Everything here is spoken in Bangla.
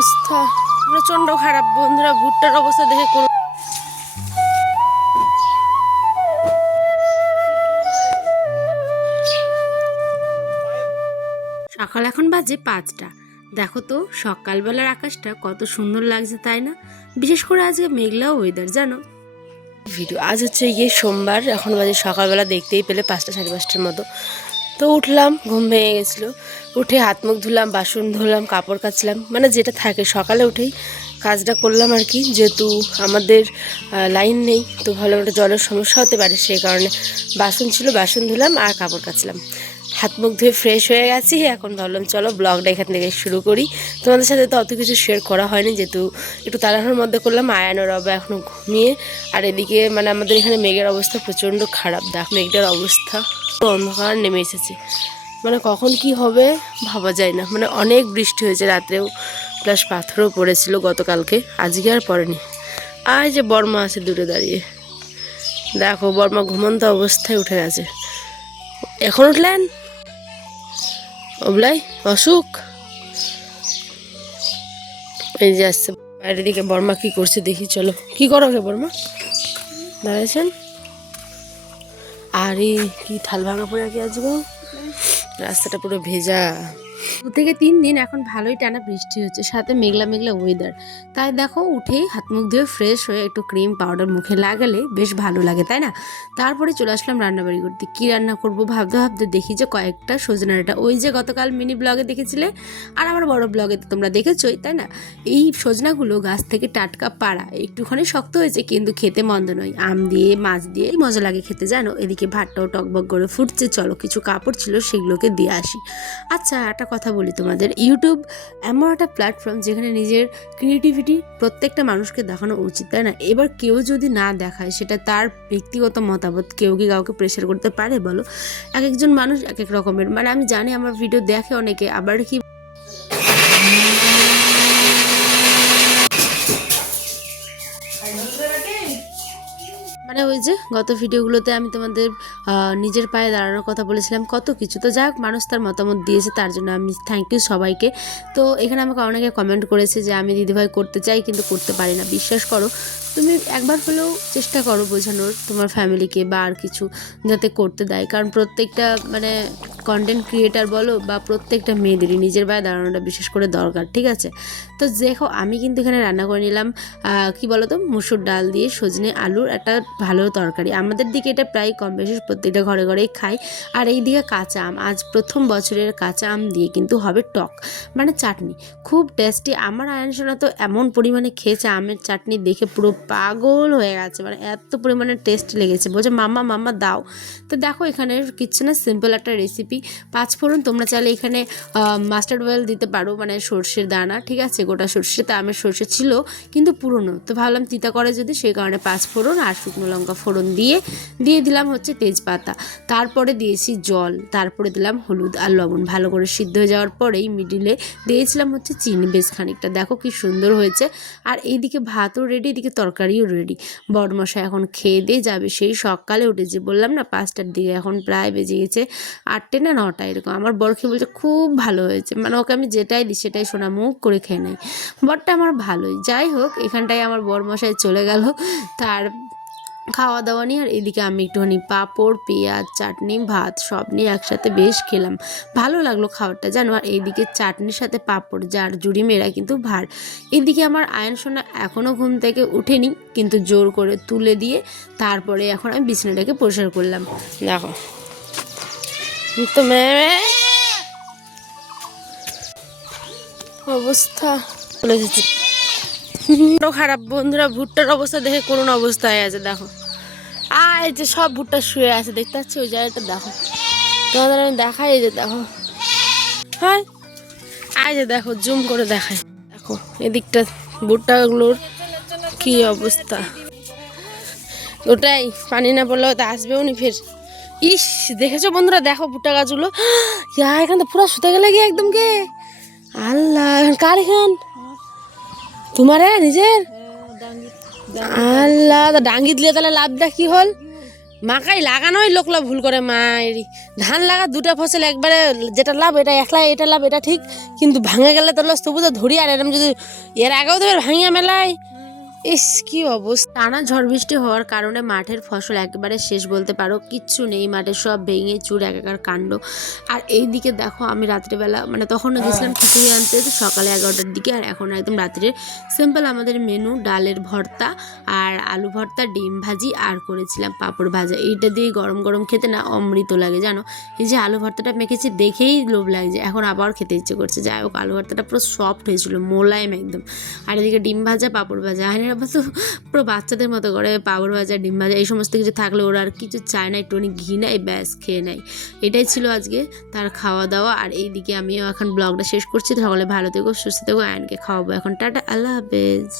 অবস্থা প্রচন্ড খারাপ বন্ধুরা, ভুট্টার অবস্থা দেখে কোনো সকাল এখন বাজে 5টা। দেখো তো সকালবেলার আকাশটা কত সুন্দর লাগছে, তাই না? বিশেষ করে আজকে মেঘলা ওয়েদার, জানো। ভিডিও আজ হচ্ছে গিয়ে সোমবার, এখন বাজে সকালবেলা দেখতেই পেলে 5টা সাড়ে 5টার মতো। তো উঠলাম, ঘুম ভেঙে গেছিলো, উঠে হাত মুখ ধুলাম, বাসন ধুলাম, কাপড় কাচলাম, মানে যেটা থাকে সকালে উঠেই কাজটা করলাম আর কি। যেহেতু আমাদের লাইন নেই, তো ভালো একটা জলের সমস্যা হতে পারে, সেই কারণে বাসন ছিল, বাসন ধুলাম আর কাপড় কাচলাম। হাত মুখ ধুয়ে ফ্রেশ হয়ে গেছি, এখন ভাবলাম চলো ব্লগটা এখান থেকে শুরু করি। তোমাদের সাথে তো অত কিছু শেয়ার করা হয়নি, যেহেতু একটু তাড়াহুড়োর মধ্যে করলাম। আয়ানোর বাবা এখনও ঘুমিয়ে, আর এদিকে মানে আমাদের এখানে মেঘের অবস্থা প্রচণ্ড খারাপ। দেখ মেঘটার অবস্থা, অন্ধকার নেমে এসেছে, মানে কখন কি হবে ভাবা যায় না। মানে অনেক বৃষ্টি হয়েছে রাত্রেও, প্লাস পাথরও পড়েছিল গতকালকে, আজকে আর পড়েনি। আর যে বর্মা আছে দূরে দাঁড়িয়ে, দেখো বর্মা ঘুমন্ত অবস্থায় উঠে গেছে। এখন উঠলেন ওবলাই অসুখ, এই যে আসছে বাইরের দিকে। বর্মা কি করছে দেখি, চলো। কি করো গে বর্মা, দাঁড়াইছেন? আরে কি থাল ভাঙা পড়ে কি আজকে, রাস্তাটা পুরো ভেজা। 2 থেকে 3 দিন এখন ভালোই টানা বৃষ্টি হচ্ছে, সাথে মেঘলা মেঘলা ওয়েদার। তাই দেখো উঠেই হাত মুখ ধুয়ে ফ্রেশ হয়ে একটু ক্রিম পাউডার মুখে লাগালে বেশ ভালো লাগে, তাই না? তারপরে চলে আসলাম রান্নাবাড়ি করতে। কি রান্না করব ভাবতে ভাবতে দেখি যে কয়েকটা সজনা ডাঁটা, ওই যে গতকাল মিনি ব্লগে দেখেছিলে আর আমার বড় ব্লগে তো তোমরা দেখেছোই, তাই না? এই সজনাগুলো গাছ থেকে টাটকা পাড়া, একটুখানি শক্ত হয়েছে কিন্তু খেতে মন্দ নয়। আম দিয়ে মাছ দিয়ে মজা লাগে খেতে, জানো। এদিকে ভাতটাও টকবক করে ফুটছে, চলো কিছু কাপড় ছিল সেগুলোকে দিয়ে আসি। আচ্ছা একটা কথা বলি তোমাদের, ইউটিউব এমন একটা প্ল্যাটফর্ম যেখানে নিজের ক্রিয়েটিভিটি প্রত্যেকটা মানুষকে দেখানো উচিত, তাই না? এবার কেউ যদি না দেখায় সেটা তার ব্যক্তিগত মতামত, কেউ কি কাউকে প্রেশার করতে পারে বলো? এক একজন মানুষ এক এক রকমের, মানে আমি জানি আমার ভিডিও দেখে অনেকে, আবার কি মানে ওই যে গত ভিডিওগুলোতে আমি তোমাদের নিজের পায়ে দাঁড়ানোর কথা বলেছিলাম, কত কিছু। তো যাই হোক, মানুষ তার মতামত দিয়েছে, তার জন্য আমি থ্যাংক ইউ সবাইকে। তো এখানে আমাকে অনেকে কমেন্ট করেছে যে আমি দিদিভাই করতে চাই কিন্তু করতে পারি না। বিশ্বাস করো, তুমি একবার হলেও চেষ্টা করো বোঝানোর তোমার ফ্যামিলিকে বা আর কিছু, যাতে করতে দেয়। কারণ প্রত্যেকটা মানে কন্টেন্ট ক্রিয়েটার বলো বা প্রত্যেকটা মেয়েদেরই নিজের পায়ে দাঁড়ানোটা বিশেষ করে দরকার, ঠিক আছে? তো দেখো আমি কিন্তু এখানে রান্না করে নিলাম কি বলো তো, মুসুর ডাল দিয়ে সজনে আলুর একটা ভালো তরকারি। আমাদের দিকে এটা প্রায় কম বেশি প্রত্যেকটা ঘরে ঘরেই খাই। আর এই দিকে কাঁচা আম, আজ প্রথম বছরের কাঁচা আম দিয়ে কিন্তু হবে টক, মানে চাটনি, খুব টেস্টি। আমার আয়ন সোনা তো এমন পরিমাণে খেয়েছে আমের চাটনি দেখে, পুরো পাগল হয়ে গেছে, মানে এত পরিমাণে টেস্ট লেগেছে, বলছে মাম্মা মাম্মা দাও। তো দেখো এখানে কিচ্ছু না, সিম্পল একটা রেসিপি। 5 ফোড়ন, তোমরা চাইলে এখানে মাস্টার্ড অয়েল দিতে পারো, মানে সর্ষের দানা, ঠিক আছে, গোটা সর্ষে। তা আমের সর্ষে ছিল কিন্তু পুরনো, তো ভাবলাম তিতা করে যদি, সেই কারণে 5 ফোড়ন আর শুকনো লঙ্কা ফোড়ন দিয়ে দিলাম হচ্ছে তেজপাতা। তারপরে দিয়েছি জল, তারপরে দিলাম হলুদ আর লবণ। ভালো করে সিদ্ধ হয়ে যাওয়ার পরেই মিডিলে দিয়েছিলাম হচ্ছে চিনি বেশ খানিকটা। দেখো কি সুন্দর হয়েছে। আর এইদিকে ভাতও রেডি, এদিকে তরকারিও রেডি। বড়মশাই এখন খেয়ে দিয়ে যাবে, সেই সকালে উঠেছে, বললাম না 5টার দিকে, এখন প্রায় বেজে গেছে 8টে না 9টা এরকম। আমার বর খেয়ে বলছে খুব ভালো হয়েছে, মানে ওকে আমি যেটাই দিই সেটাই সোনা মুখ করে খেয়ে নেয়। বরটা আমার ভালোই। যাই হোক, এখানটায় আমার বরমশাই চলে গেল তার খাওয়া দাওয়া নিয়ে। আর এদিকে আমি একটুখানি পাঁপড়, পেঁয়াজ, চাটনি, ভাত সব নিয়ে একসাথে বেশ খেলাম, ভালো লাগলো খাবারটা, জানো। আর এইদিকে চাটনির সাথে পাঁপড়, যার জুড়ি মেয়েরা কিন্তু ভার। এদিকে আমার আয়ন সোনা এখনও ঘুম থেকে উঠেনি, কিন্তু জোর করে তুলে দিয়ে তারপরে এখন আমি বিছানাটাকে পরিষ্কার করলাম। দেখো তো অবস্থা চলে এসেছি। খারাপ বন্ধুরা, ভুট্টার অবস্থা দেখে করুণ অবস্থায় আছে, দেখো। আর এই যে সব ভুট্টা শুয়ে আছে, দেখতে পাচ্ছি ওই জায়গাটা, দেখো তোমাদের আমি দেখাই, এই যে দেখো, হ্যাঁ এই যে দেখো, জুম করে দেখাই, দেখো এদিকটা ভুট্টাগুলোর কি অবস্থা। ওটাই পানি না পড়লেও তো আসবেও নি ফের। ইস দেখেছো বন্ধুরা, দেখো ভুট্টা গাছগুলো, ইয়া এখান তো পুরো শুতে গেলে গিয়ে একদম কে আল্লাহ। কার এখান তোমার নিজের? আল্লাহ, ডাঙ্গি দিলে তাহলে লাভটা কি হল? মাকাই লাগানোই লোকলা ভুল করে মায়ের ধান লাগা দুটা ফসল একবারে যেটা লাভ এটা একলা এটা লাভ এটা ঠিক কিন্তু ভাঙে গেলে তো লস তবু তো ধরি আর এরম যদি এর আগেও তো ভাঙিয়া মেলায় ইস কি অবস্থা টানা ঝড় বৃষ্টি হওয়ার কারণে মাঠের ফসল একেবারে শেষ বলতে পারো কিচ্ছু নেই মাঠে সব ভেঙে চুর একাকার কাণ্ড আর এই দিকে দেখো আমি রাত্রিবেলা মানে তখন গেছিলাম খিচুড়ি আনতে সকালে 11টার দিকে আর এখন একদম রাত্রে সিম্পল আমাদের মেনু ডালের ভর্তা আর আলু ভর্তা ডিম ভাজি আর করেছিলাম পাঁপড় ভাজা এইটা দিয়ে গরম গরম খেতে না অমৃত লাগে জানো এই যে আলু ভর্তাটা মেখেছি দেখেই লোভ লাগছে এখন আবার খেতে ইচ্ছে করছে যাই হোক আলু ভর্তাটা পুরো সফট হয়েছিল মোলায়েম একদম আর এদিকে ডিম ভাজা পাঁপড় ভাজা তো পুরো বাচ্চাদের মতো করে পাঁপড় ভাজা ডিম ভাজা এই সমস্ত কিছু থাকলে ওরা আর কিছু চায় না একটু ঘি নেয় ব্যাস খেয়ে নেয় এটাই ছিল আজকে তার খাওয়া দাওয়া আর এইদিকে আমিও এখন ব্লগটা শেষ করছি তাহলে ভালো থেকো সুস্থ থেকো আয়নকে খাওয়াবো এখন টাটা আল্লাহ হাফেজ।